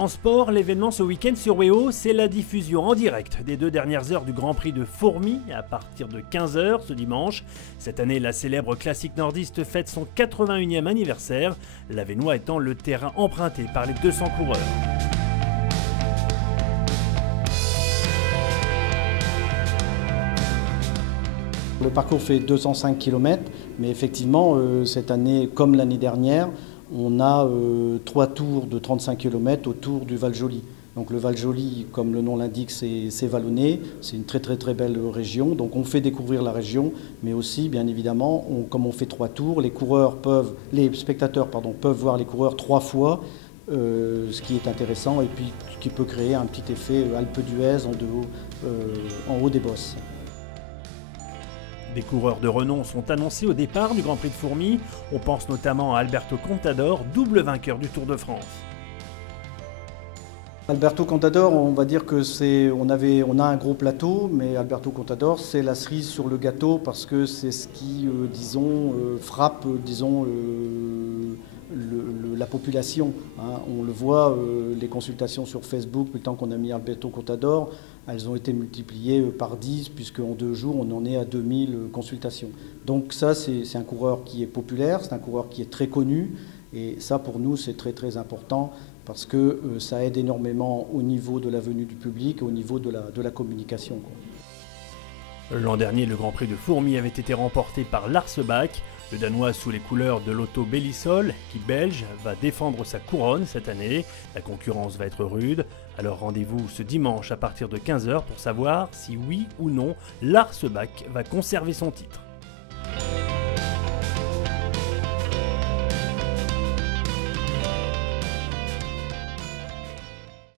En sport, l'événement ce week-end sur WEO, c'est la diffusion en direct des 2 dernières heures du Grand Prix de Fourmies à partir de 15 h ce dimanche. Cette année, la célèbre classique nordiste fête son 81e anniversaire, l'Avesnois étant le terrain emprunté par les 200 coureurs. Le parcours fait 205 km, mais effectivement, cette année, comme l'année dernière, on a 3 tours de 35 km autour du Val-Joli. Donc le Val-Joli, comme le nom l'indique, c'est vallonné, c'est une très belle région. Donc on fait découvrir la région, mais aussi, bien évidemment, comme on fait 3 tours, les spectateurs peuvent voir les coureurs 3 fois, ce qui est intéressant et puis qui peut créer un petit effet Alpe d'Huez en haut des bosses. Des coureurs de renom sont annoncés au départ du Grand Prix de Fourmies. On pense notamment à Alberto Contador, double vainqueur du Tour de France. Alberto Contador, on va dire que on a un gros plateau, mais Alberto Contador, c'est la cerise sur le gâteau parce que c'est ce qui, frappe, la population. Hein. On le voit, les consultations sur Facebook, depuis le temps qu'on a mis Alberto Contador, elles ont été multipliées par 10, puisque en 2 jours, on en est à 2000 consultations. Donc ça, c'est un coureur qui est populaire, c'est un coureur qui est très connu, et ça, pour nous, c'est très important, parce que ça aide énormément au niveau de la venue du public, au niveau de la communication, quoi. L'an dernier, le Grand Prix de Fourmies avait été remporté par Lars Bak. Le Danois sous les couleurs de l'Auto Belisol, qui belge, va défendre sa couronne cette année. La concurrence va être rude. Alors rendez-vous ce dimanche à partir de 15 h pour savoir si oui ou non Lars Bak va conserver son titre.